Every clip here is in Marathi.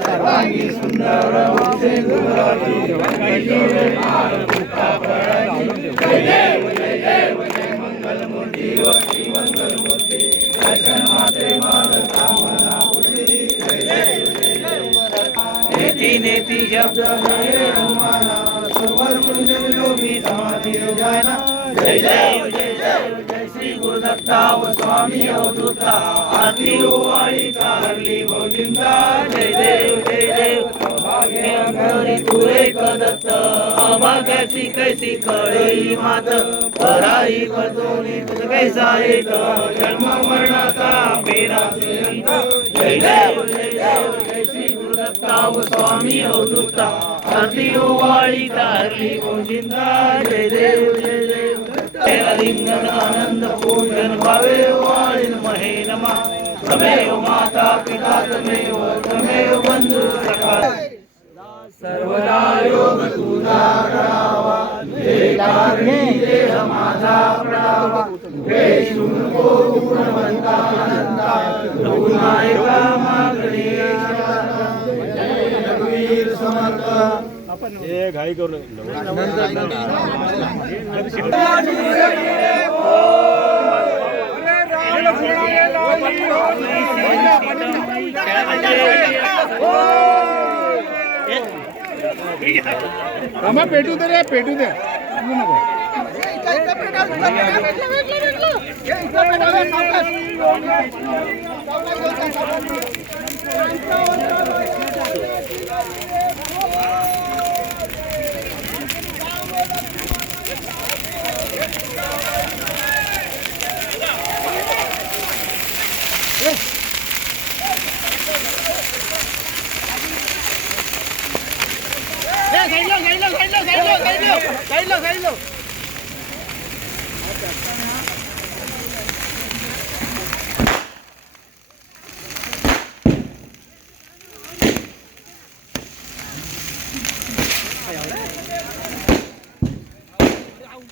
सर्वांगी सुंदर वंशे गुरुराजी वैष्णवे मार मुक्ता शब्द सर्वर समाधी जय जय जय श्री गुरुदत्ता व स्वामी अवधूता आरती ओवाळी कारली गोविंदा जय देव जय देव सौभाग्य दत्त अभाग्याची कैसी कळे मात पराई पदोनी तुझ कैसा येत जन्म मरणाचा जय देव जय देव जय श्री गुरुदत्ता ಸ್ವಾಮಿ स्वामी अवधूता आरती ओवाळी ಗೋವಿಂದ. ಜಯ ದೇವ ಜಯ ದೇವ. देव ಆನಂದ ಪೂಜನ पूजन भावे ಮಹೇ ನಮಃ. ತಮೇವ ಮಾತಾ ಪಿತಾ ತಮೇವ ತಮೇವ ಬಂಧು बंधू सर्वदा योग तुझा करावा जे कारणी देह माझा प्रणावा वेशू नको गुणवंता अनंता हे घाई करू आम्हा पेटू दे रे पेटू दे. Ahí lo, ahí lo, ahí lo, ahí lo.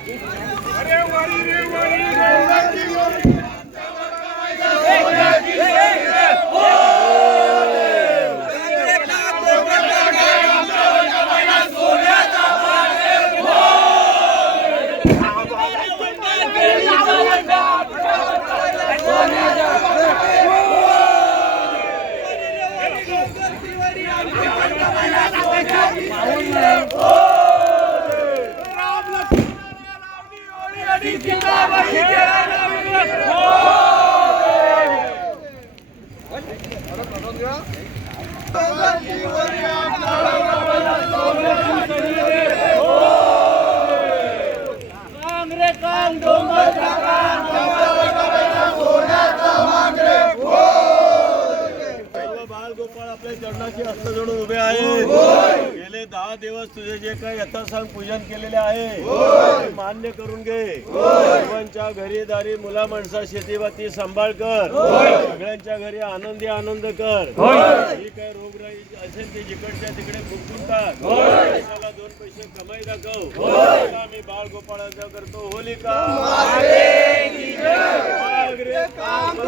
अरे 哥，拜拜，दिवस तुझे जे काही यथासांग पूजन केलेले आहे मान्य करून घे. सर्वांच्या घरी दारी मुला माणसा शेतीबाती सांभाळ कर. सगळ्यांच्या घरी आनंदी आनंद कर. ही काही रोगराई असेल ती जिकडच्या तिकडे फुकून टाक. दोन पैसे कमाई दाखव. आम्ही बाळ गोपाळाचा करतो होलिका मागरे काम